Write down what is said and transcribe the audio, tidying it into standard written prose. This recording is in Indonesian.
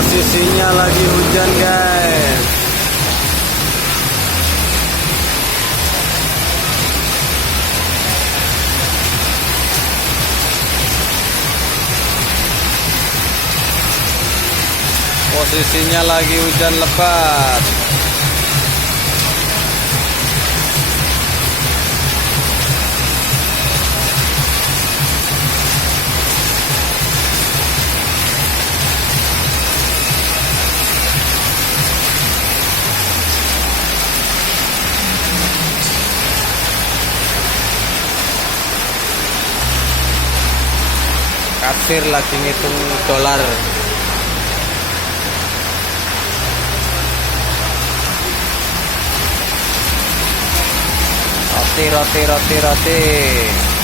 Posisinya lagi hujan guys. Posisinya lagi hujan lebat. Kasir lagi ngitung dolar. Roti.